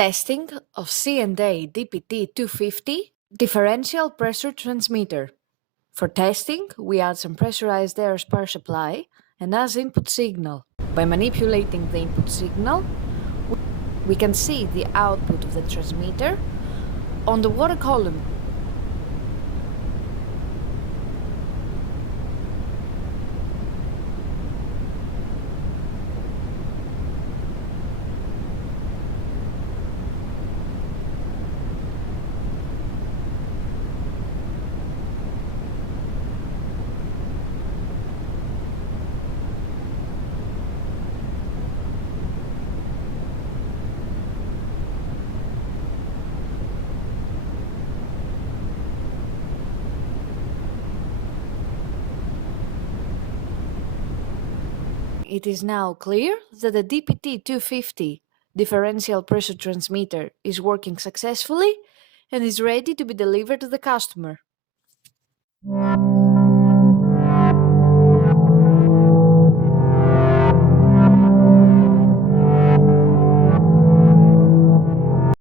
Testing of C&A DPT-250 Differential Pressure Transmitter. For testing, we add some pressurized air as power supply and as input signal. By manipulating the input signal, we can see the output of the transmitter on the water column. It is now clear that the DPT-250 differential pressure transmitter is working successfully and is ready to be delivered to the customer.